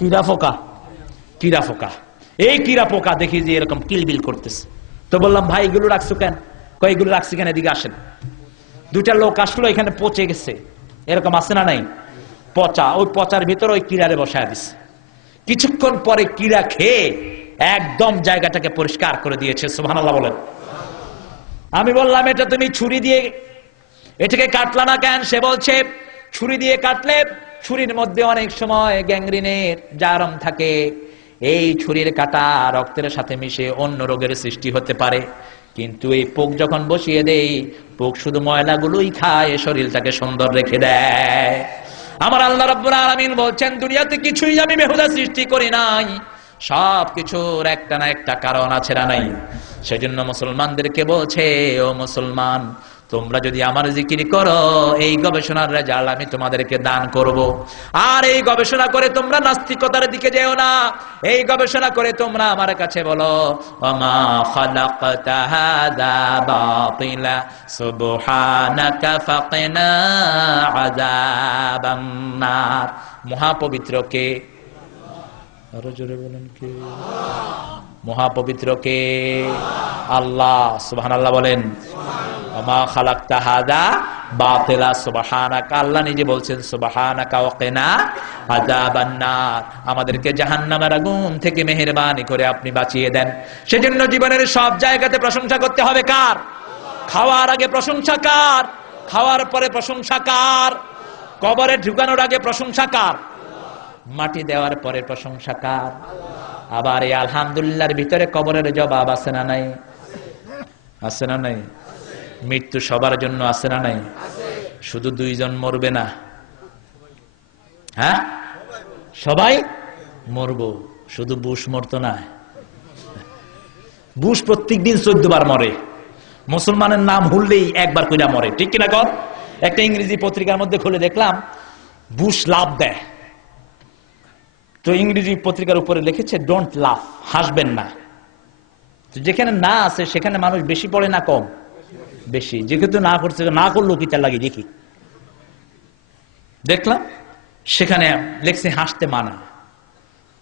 কিরা পোকা, কিরা পোকা। এই কিরা পোকা দেখি যে এরকম কিলবিল করতেছে। তো বললাম ভাই এগুলো রাখছো কেন? কয়েকগুলো রাখছি কেন, এদিকে আসেন। দুইটা লোক আসলো, এখানে পচে গেছে, এরকম আছে না নাই, পচা, ওই পচার ভিতরে ওই কিরারে বসায় দিছে। কিছুক্ষণ পরে কিরা খেয়ে একদম জায়গাটাকে পরিষ্কার করে দিয়েছে। সুবহানাল্লাহ বলেন। আমি বললাম এটা তুমি ছুরি দিয়ে এটাকে কাটলা না কেন? সে বলছে ছুরি দিয়ে কাটলে ছুরির মধ্যে অনেক সময় গ্যাংগ্রিনের জারম থাকে, এই ছুরির কাটা রক্তের সাথে মিশে অন্য রোগের সৃষ্টি হতে পারে, কিন্তু এই পোক যখন বসিয়ে দেই, পোক শুধু ময়লাগুলোই খায়, শরীরটাকে সুন্দর রেখে দেয়। আমার আল্লাহ রাব্বুল আলামিন বলছেন দুনিয়াতে কিছুই আমি বেহুদা সৃষ্টি করি নাই, সব কিছুর একটা না একটা কারণ আছে না নাই। সেজন্য মুসলমানদেরকে বলছে, ও মুসলমান, তোমরা যদি আমার জিকির করো, এই গবেষণার রেজাল্ট আমি তোমাদেরকে দান করব। আর এই গবেষণা করে তোমরা নাস্তিকতার দিকে যেও না, এই গবেষণা করে তোমরা আমার কাছে বলো ওমা খালাকতা হাযা বাতিলা সুবহানাকা ফাকিনা আযাবান নার। মহাপবিত্র কে? আরো জোরে বলেন কে? মহাপবিত্র কে? আল্লাহ। সুবহানাল্লাহ বলেন। ওমা খালাকতা হাযা বাতিলা সুবহানাকা, আল্লাহ নিজে বলছেন সুবহানাকা ওয়া কিনা আযাবান নার, আমাদেরকে জাহান্নামের আগুন থেকে মেহেরবানি করে আপনি বাঁচিয়ে দেন। সেজন্য জীবনের সব জায়গাতে প্রশংসা করতে হবে কার? খাওয়ার আগে প্রশংসা কার? খাওয়ার পরে প্রশংসা কার? কবরে ঢুকানোর আগে প্রশংসা কার? মাটি দেওয়ার পরে প্রশংসা কার? আবার এই আলহামদুলিল্লাহর ভিতরে কবরের জবাব আছে না নাই? আছে না নাই? মৃত্যু সবার জন্য আছে না নাই? শুধু দুইজন মরবে না, হ্যাঁ সবাই মরবো। শুধু বুশ মরতো না, বুশ প্রত্যেকদিন 14 বার মরে। মুসলমানের নাম হুললেই একবার কইরা মরে, ঠিক কিনা কর? একটা ইংরেজি পত্রিকার মধ্যে খুলে দেখলাম বুশ লাভ দেয়, তো ইংরেজি পত্রিকার উপরে লিখেছে ডোন্ট লাফ, হাসবেন না। তো যেখানে না আছে সেখানে মানুষ বেশি পড়ে না কম? বেশি। যেহেতু না করছে, না করলো কি তার লাগে দেখি, দেখলাম সেখানে লেখছে হাসতে মানা।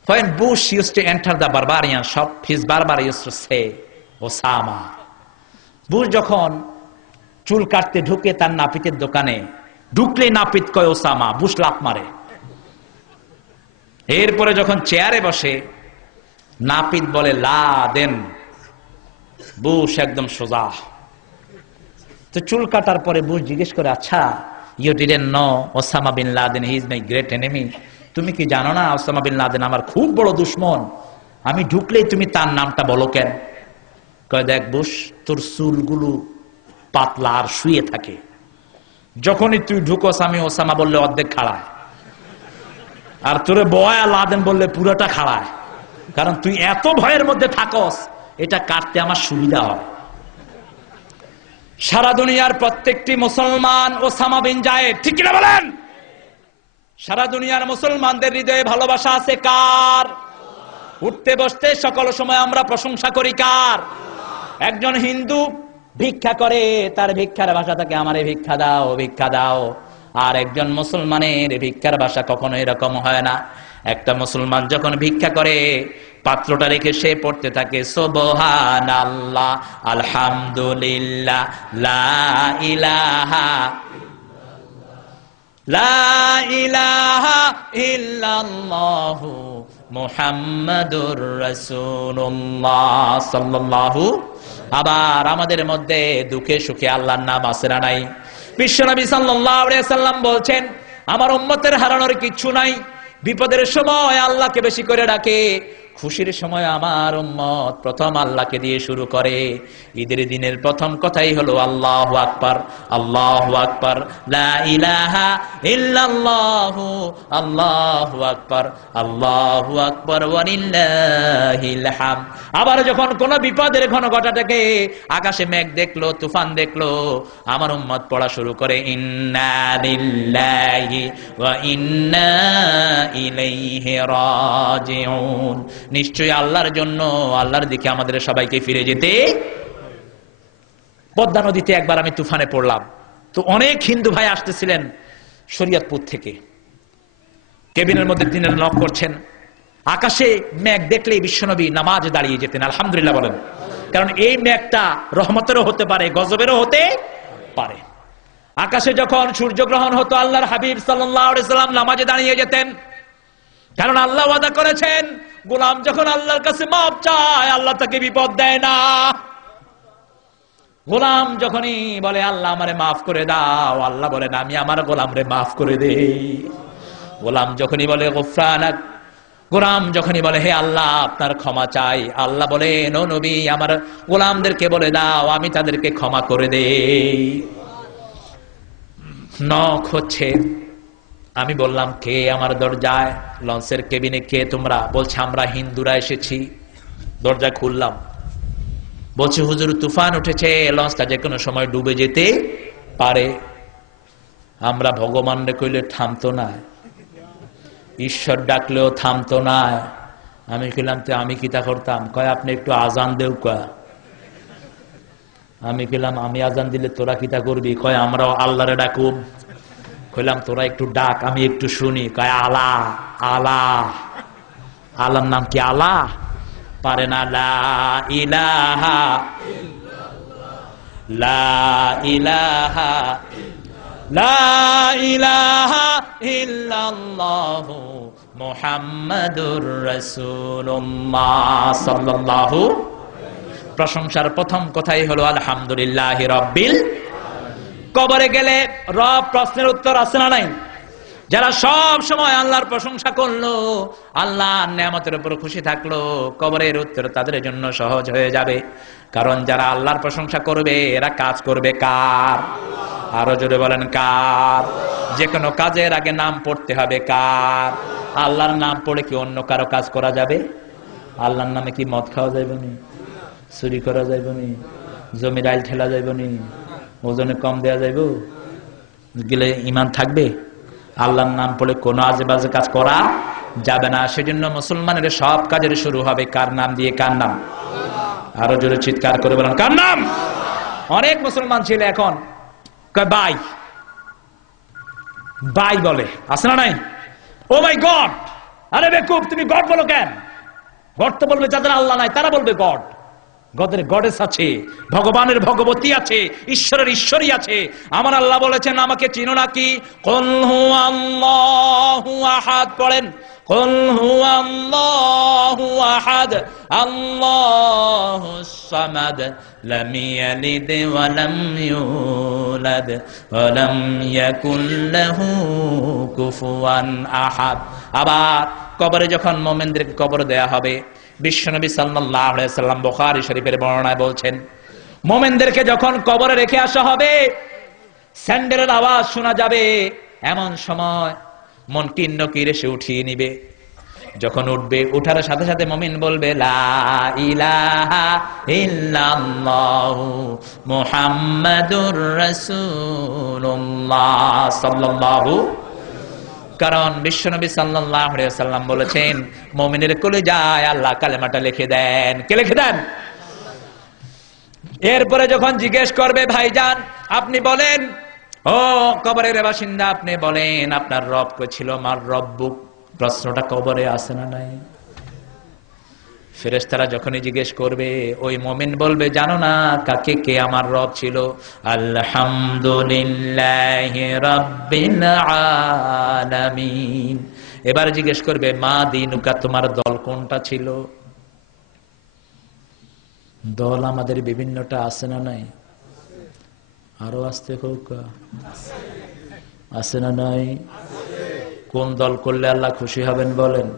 When Bush used to enter the barbarian shop, his barber used to say, Osama. Bush যখন চুল কাটতে ঢুকে তার নাপিতের দোকানে, ঢুকলে নাপিত কয় ওসামা, বুশ লাফ মারে। এরপরে যখন চেয়ারে বসে নাপিত বলে লাদেন, বুশ একদম সোজা। তো চুল কাটার পরে বুশ জিজ্ঞেস করে, আচ্ছা you didn't know Osama bin Laden he is my great enemy? তুমি কি জানো না ওসামা বিন লাদেন আমার খুব বড় দুশমন? আমি ঢুকলেই তুমি তার নামটা বলো কেন? কয় দেখ বুশ, তোর চুলগুলো পাতলা আর শুয়ে থাকে, যখনই তুই ঢুকোস আমি ওসামা বললে অর্ধেক খাড়ায়, আর তোরে বয়া লাদেন বললে পুরোটা খাড়ায়, কারণ তুই এত ভয়ের মধ্যে থাকস, এটা কাটতে আমার সুবিধা হয়। সারা দুনিয়ার প্রত্যেকটি মুসলমান ওসামা বিন জায়েদ, ঠিক কিনা বলেন? সারা দুনিয়ার মুসলমানদের হৃদয়ে ভালোবাসা আছে কার? উঠতে বসতে সকল সময় আমরা প্রশংসা করি কার? একজন হিন্দু ভিক্ষা করে, তার ভিক্ষার ভাষা থাকে আমারে ভিক্ষা দাও, ভিক্ষা দাও। আর একজন মুসলমানের ভিক্ষার ভাষা কখনো এরকম হয় না। একটা মুসলমান যখন ভিক্ষা করে, পাত্রটা রেখে সে পড়তে থাকে সুবহানাল্লাহ, আলহামদুলিল্লাহ, লা ইলাহা লা ইলাহা ইল্লাল্লাহু মুহাম্মাদুর রাসূলুল্লাহ সাল্লাল্লাহু। আবার আমাদের মধ্যে দুঃখে সুখে আল্লাহর নাম আছে না নাই? বিশ্বনবী সাল্লাল্লাহু আলাইহি সাল্লাম বলছেন, আমার উম্মতের হারানোর কিচ্ছু নাই। বিপদের সময় আল্লাহকে বেশি করে ডাকে, খুশির সময় আমার উম্মত প্রথম আল্লাহকে দিয়ে শুরু করে। ঈদের দিনের প্রথম কথাই হলো আল্লাহু আকবার, আল্লাহু আকবার, লা ইলাহা ইল্লাল্লাহু, আল্লাহু আকবার, আল্লাহু আকবার, ওয়া লিল্লাহিল হামদ। আবার যখন কোন বিপদের ঘন ঘটাটাকে, আকাশে মেঘ দেখলো, তুফান দেখলো, আমার উম্মত পড়া শুরু করে ইন্না লিল্লাহি ওয়া ইন্না ইলাইহি রাজিউন। নিশ্চয়ই আল্লাহর জন্য, আল্লাহর দিকে আমাদের সবাইকে ফিরে যেতে। পদ্মা নদীতে একবার আমি তুফানে পড়লাম, তো অনেক হিন্দু ভাই আসতেছিলেন শরীয়তপুর থেকে, কেবিনের মধ্যে দিনের নক করছেন, আকাশে মেঘ দেখলেই বিশ্বনবী নামাজে দাঁড়িয়ে যেতেন, আলহামদুলিল্লাহ বলেন। কারণ এই মেঘটা রহমতেরও হতে পারে, গজবেরও হতে পারে। আকাশে যখন সূর্যগ্রহণ হতো আল্লাহর হাবিব সাল্লাল্লাহু আলাইহি সাল্লাম নামাজে দাঁড়িয়ে যেতেন, কারণ আল্লাহ ওয়াদা করেছেন গোলাম যখন আল্লাহর কাছে মাপ চায় আল্লাহ তাকে বিপদ দেয় না। গোলাম যখনই বলে আল্লাহ আমারে মাফ করে দাও, আল্লাহ বলেন আমি আমার গোলামরে মাফ করে দেই। গোলাম যখনই বলে গফরানাক, গোলাম যখনই বলে হে আল্লাহ আপনার ক্ষমা চাই, আল্লাহ বলেন ও নবী আমার গোলামদেরকে বলে দাও আমি তাদেরকে ক্ষমা করে দেই। নখ হচ্ছে, আমি বললাম কে আমার দরজায়, লঞ্চের কেবিনে কে তোমরা? বলছে আমরা হিন্দুরা এসেছি। দরজা খুললাম, বলছে হুজুর তুফান উঠেছে, লঞ্চটা যে কোনো সময় ডুবে যেতে পারে। আমরা ভগবান রে কইলে থামতো না, ঈশ্বর ডাকলেও থামতো না। আমি কইলাম তো আমি কিতা করতাম? কয় আপনি একটু আজান দেও। কয় আমি কইলাম আমি আজান দিলে তোরা কিতা করবি? কয় আমরাও আল্লাহরে ডাকুম। কইলাম তোরা একটু ডাক আমি একটু শুনি। কয় আলা আলা, আল্লাহর নাম কি আলা? পারে না। লা ইলাহা লা ইলাহা লা ইলাহা ইল্লাল্লাহু মুহাম্মাদুর রাসূলুল্লাহ সাল্লাল্লাহু। প্রশংসার প্রথম কথাই হলো আলহামদুলিল্লাহি রাব্বিল। কবরে গেলে রব প্রশ্নের উত্তর আছে না নাই? যারা সব সময় আল্লাহর প্রশংসা করলো, আল্লাহর নিয়ামতের উপর খুশি থাকলো, কবরের উত্তর তাদের জন্য সহজ হয়ে যাবে। কারণ যারা আল্লাহর প্রশংসা করবে এরা কাজ করবে কার? আরো জোরে বলেন কার? যে কোনো কাজের আগে নাম পড়তে হবে কার? আল্লাহর নাম পড়ে কি অন্য কারো কাজ করা যাবে? আল্লাহর নামে কি মদ খাওয়া যাইব নি? চুরি করা যাইব নি? জমির আইল ঠেলা যাইব নি? ওজনে কম দেয়া যাইব? গেলে ইমান থাকবে? আল্লাহর নাম পড়ে কোনো আজে বাজে কাজ করা যাবে না। সেজন্য মুসলমানের সব কাজের শুরু হবে কার নাম দিয়ে? কার নাম? আরো জোরে চিৎকার করে বলেন কার নাম? অনেক মুসলমান ছিল এখন বাই বাই বলে, আছে না নাই? ও মাই গড, আরে বেকুব তুমি গড বলো কেন? গড তো বলবে যাদের আল্লাহ নাই তারা বলবে গড। গদের গডেস আছে, ভগবানের ভগবতী আছে, ঈশ্বরের ঈশ্বরী আছে। আমার আল্লাহ বলেছেন আমাকে চিনো নাকি? কুল হুয়াল্লাহু আহাদ পড়েন, কুল হুয়াল্লাহু আহাদ আল্লাহুস সামাদ লাম ইয়ালিদ ওয়া লাম ইউলাদ ওয়া লাম ইয়াকুল লাহু কুফুয়ান আহাদ। আবার কবরে যখন মুমিনদেরকে কবর দেয়া হবে, বিশ্বনবী সাল্লাল্লাহু আলাইহি সাল্লাম বুখারী শরীফের বর্ণনায় বলছেন মুমিনদেরকে যখন কবরে রেখে আসা হবে স্যান্ডেলের আওয়াজ শোনা যাবে। এমন সময় মুনকির নকির এসে উঠিয়ে নিবে। যখন উঠবে, উঠার সাথে সাথে মুমিন বলবে লা ইলাহা ইল্লাল্লাহু মুহাম্মাদুর রাসূলুল্লাহ সাল্লাল্লাহু। কারণ বিশ্বনবী সাল্লাল্লাহু আলাইহি ওয়াসাল্লাম বলেছেন মুমিনের কলিজায় আল্লাহ কালেমাটা লিখে দেন। কে লিখে দেন? এরপরে যখন জিজ্ঞেস করবে ভাইজান আপনি বলেন, ও কবরের বাসিন্দা আপনি বলেন আপনার রব কে ছিল? মার রব্বুক, প্রশ্নটা কবরে আছে না নাই? ফেরেশতারা যখনই জিজ্ঞেস করবে ওই মুমিন বলবে জানো না কাকে কে আমার রব ছিল? আলহামদুলিল্লাহি রাব্বিল আলামিন। এবার জিজ্ঞেস করবে মা দিনুকা, তোমার দল কোনটা ছিল? দল আমাদের বিভিন্নটা আছে না নাই? আরো আসতে হোক, আছে না নাই? কোন দল করলে আল্লাহ খুশি হবেন বলেন?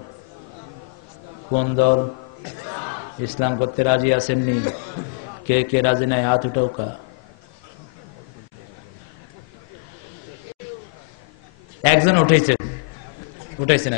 কোন দল? ইসলাম করতে রাজি আছেননি? কে কে রাজি নাই হাত উঠাও। একজন উঠেছেন